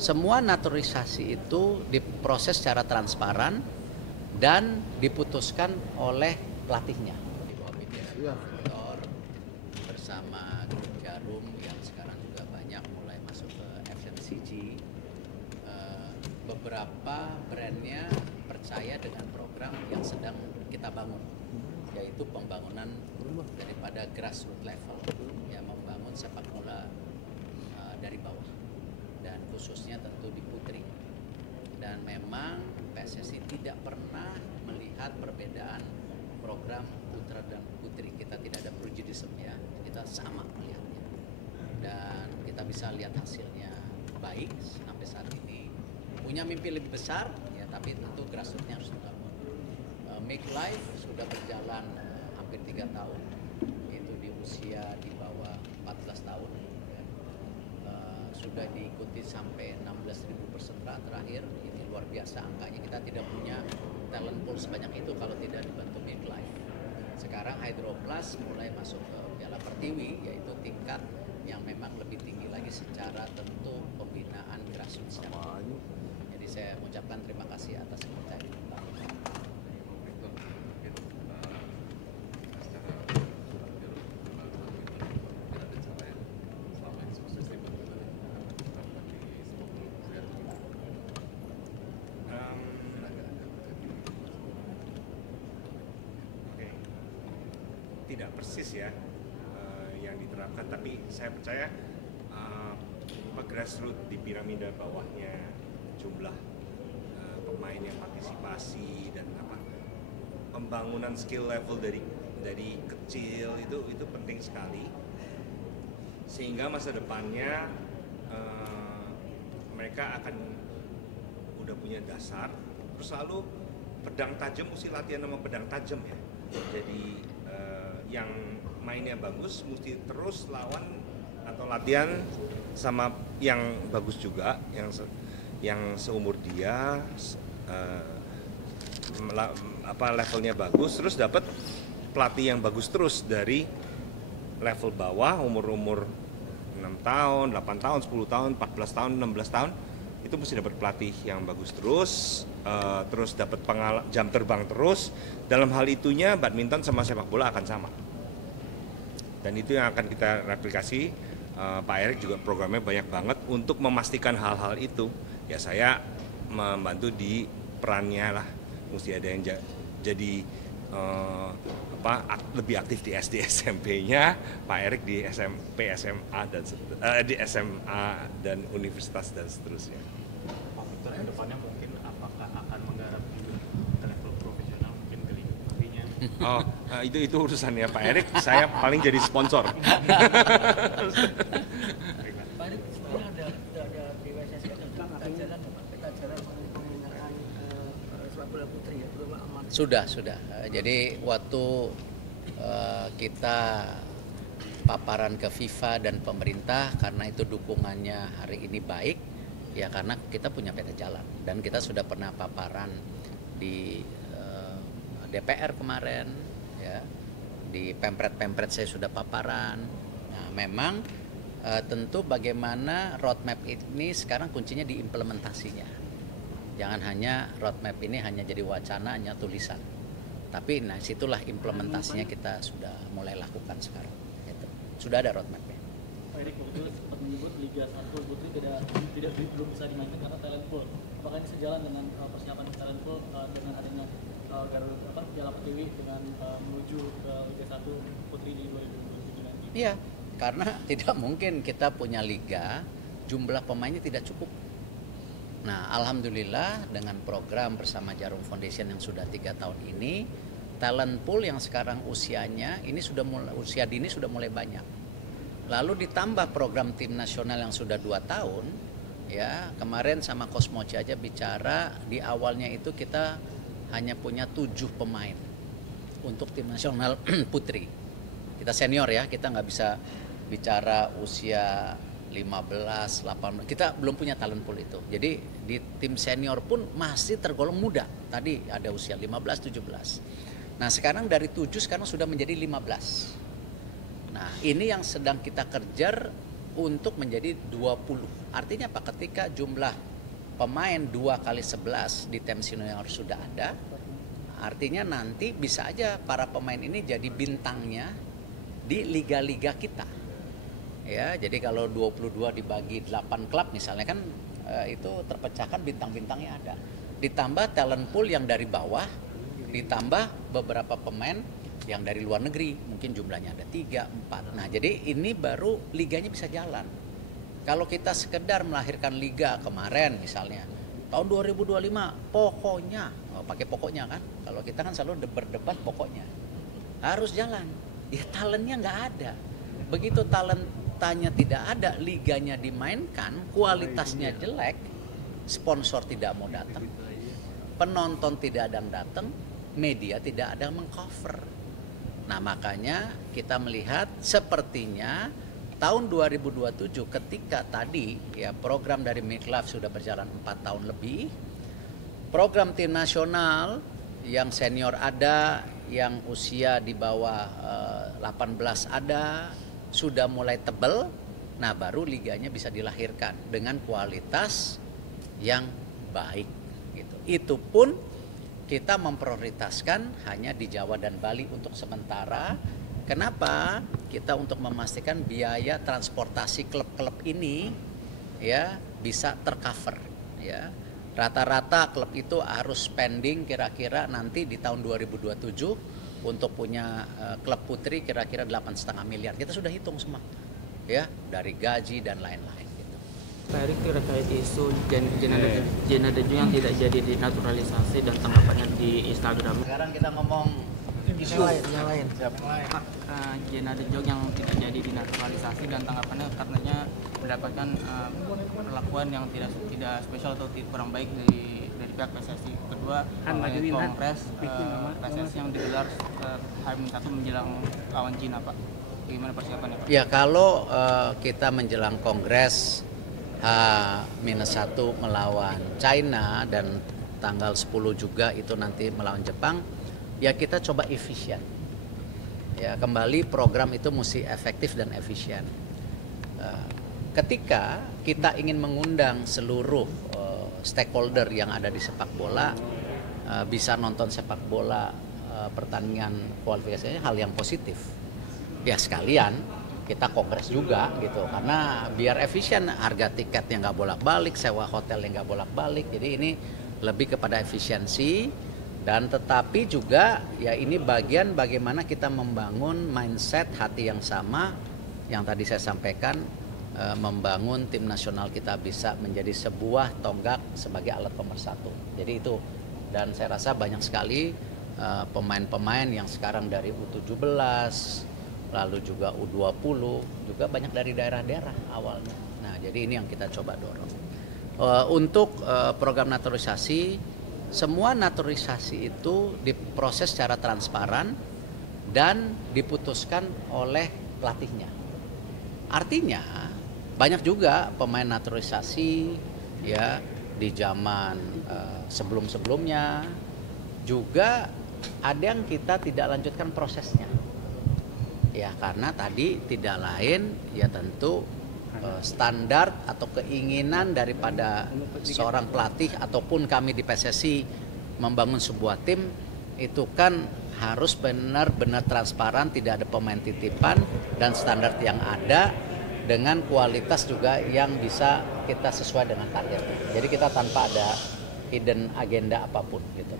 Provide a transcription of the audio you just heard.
semua naturalisasi itu diproses secara transparan dan diputuskan oleh pelatihnya. Di bawah media sektor bersama Grup Jarum yang sekarang juga banyak mulai masuk ke FMCG. Beberapa brandnya percaya dengan program yang sedang kita bangun, yaitu pembangunan daripada grassroots level, yang membangun sepak bola dari bawah dan khususnya tentu di putri. Dan memang PSSI tidak pernah melihat perbedaan program putra dan putri. Kita tidak ada prejudisme ya, kita sama melihatnya dan kita bisa lihat hasilnya baik sampai saat ini. Punya mimpi lebih besar ya, tapi tentu grassrootsnya harus dibangun. Make Life sudah berjalan hampir 3 tahun, itu di usia di bawah 14 tahun ya. Sudah diikuti sampai 16.000 peserta terakhir. Ini luar biasa angkanya. Kita tidak punya talent pool sebanyak itu kalau tidak dibantu Make Life. Sekarang Hydroplus mulai masuk ke Piala Pertiwi, yaitu tingkat yang memang lebih tinggi lagi secara tentu pembinaan grassroots. Jadi saya mengucapkan terima kasih atas kepercayaan. Tidak persis ya yang diterapkan, tapi saya percaya grassroots di piramida bawahnya, jumlah pemain yang partisipasi dan pembangunan skill level dari kecil itu penting sekali, sehingga masa depannya mereka akan udah punya dasar. Terus lalu pedang tajam mesti latihan sama pedang tajam ya. Jadi yang mainnya bagus mesti terus lawan atau latihan sama yang bagus juga, yang seumur dia, levelnya bagus, terus dapat pelatih yang bagus terus dari level bawah, umur 6 tahun, 8 tahun, 10 tahun, 14 tahun, 16 tahun, itu mesti dapat pelatih yang bagus terus dapat jam terbang terus. Dalam hal itunya badminton sama sepak bola akan sama. Dan itu yang akan kita replikasi. Pak Erik juga programnya banyak banget untuk memastikan hal-hal itu. Ya saya membantu di perannya lah. Mesti ada yang jadi lebih aktif di SD SMP-nya, Pak Erik di SMP, SMA dan di SMA dan universitas dan seterusnya. Pak Victor, ke depannya mungkin apakah akan menggarap juga ke level profesional, mungkin ke liga putrinya? Oh, itu urusannya Pak Erik. Saya paling jadi sponsor. Pak Erik, sebenarnya ada PSSI ada peta jalan pembinaan sepak bola putri ya, belum aman. Sudah. Jadi waktu kita paparan ke FIFA dan pemerintah, karena itu dukungannya hari ini baik, ya karena kita punya peta jalan. Dan kita sudah pernah paparan di DPR kemarin, ya, di pempret saya sudah paparan. Nah, memang tentu bagaimana roadmap ini sekarang kuncinya di implementasinya. Jangan hanya roadmap ini hanya jadi wacana, hanya tulisan. Tapi nah situlah implementasinya kita sudah mulai lakukan sekarang. Gitu. Sudah ada roadmapnya. Pak Erik waktu itu sempat menyebut Liga 1 Putri belum bisa dimainkan karena talent pool. Apakah ini sejalan dengan persiapan talent pool dengan adanya Piala Pertiwi dengan menuju ke Liga 1 Putri di 2027 nanti? Iya, karena tidak mungkin kita punya liga, jumlah pemainnya tidak cukup. Nah, alhamdulillah dengan program bersama Jarum Foundation yang sudah 3 tahun ini, talent pool yang sekarang usianya ini usia dini sudah mulai banyak. Lalu ditambah program tim nasional yang sudah 2 tahun, ya kemarin sama Kosmoci aja bicara di awalnya itu kita hanya punya 7 pemain untuk tim nasional putri. Kita senior ya, kita nggak bisa bicara usia 15, 18, kita belum punya talent pool itu. Jadi di tim senior pun masih tergolong muda. Tadi ada usia 15, 17. Nah sekarang dari 7 sekarang sudah menjadi 15. Nah ini yang sedang kita kejar untuk menjadi 20. Artinya apa? Ketika jumlah pemain 2x11 di tim senior sudah ada, artinya nanti bisa aja para pemain ini jadi bintangnya di liga-liga kita. Ya, jadi kalau 22 dibagi 8 klub misalnya kan itu terpecahkan bintang-bintangnya ada. Ditambah talent pool yang dari bawah, ditambah beberapa pemain yang dari luar negeri, mungkin jumlahnya ada 3, 4. Nah, jadi ini baru liganya bisa jalan. Kalau kita sekedar melahirkan liga kemarin misalnya, tahun 2025 pokoknya, pakai pokoknya kan, kalau kita kan selalu berdebat pokoknya, harus jalan. Ya talentnya nggak ada. Begitu talentanya tidak ada, liganya dimainkan, kualitasnya jelek, sponsor tidak mau datang, penonton tidak ada yang datang, media tidak ada yang mengcover. Nah, makanya kita melihat sepertinya tahun 2027 ketika tadi ya program dari Midlife sudah berjalan 4 tahun lebih, program tim nasional yang senior ada, yang usia di bawah 18 ada, sudah mulai tebel. Nah, baru liganya bisa dilahirkan dengan kualitas yang baik gitu. Itu pun kita memprioritaskan hanya di Jawa dan Bali untuk sementara. Kenapa? Kita untuk memastikan biaya transportasi klub-klub ini ya bisa tercover ya. Rata-rata klub itu harus spending kira-kira nanti di tahun 2027 untuk punya klub putri kira-kira 8,5 miliar. Kita sudah hitung semua ya, dari gaji dan lain-lain. Pak Erick terkait isu Jenna Dejo yang tidak jadi dinaturalisasi dan tanggapannya di Instagram. Sekarang kita ngomong isu yang lain. Pak, Jenna Dejo yang tidak jadi dinaturalisasi dan tanggapannya katanya mendapatkan perlakuan yang tidak spesial atau kurang baik dari pihak PSSI. Kedua, kongres PSSI yang digelar H-1 menjelang lawan Cina, Pak. Bagaimana persiapannya, Pak? Ya, kalau kita menjelang kongres H-1 melawan China dan tanggal 10 juga itu nanti melawan Jepang, ya kita coba efisien. Ya, kembali program itu mesti efektif dan efisien. Ketika kita ingin mengundang seluruh stakeholder yang ada di sepak bola bisa nonton sepak bola pertandingan kualifikasinya, hal yang positif. Ya sekalian kita kongres juga gitu, karena biar efisien, harga tiketnya nggak bolak-balik, sewa hotelnya nggak bolak-balik. Jadi ini lebih kepada efisiensi, dan tetapi juga ya ini bagian bagaimana kita membangun mindset hati yang sama yang tadi saya sampaikan, membangun tim nasional kita bisa menjadi sebuah tonggak sebagai alat pemersatu. Jadi itu, dan saya rasa banyak sekali pemain-pemain yang sekarang dari U17 lalu juga U20 juga banyak dari daerah-daerah awalnya. Nah, jadi ini yang kita coba dorong. Untuk program naturalisasi, semua naturalisasi itu diproses secara transparan dan diputuskan oleh pelatihnya. Artinya banyak juga pemain naturalisasi ya di zaman sebelum-sebelumnya juga ada yang kita tidak lanjutkan prosesnya. Ya karena tadi tidak lain ya tentu standar atau keinginan daripada seorang pelatih ataupun kami di PSSI membangun sebuah tim itu kan harus benar-benar transparan, tidak ada pemain titipan, dan standar yang ada dengan kualitas juga yang bisa kita sesuai dengan target. Jadi kita tanpa ada hidden agenda apapun gitu.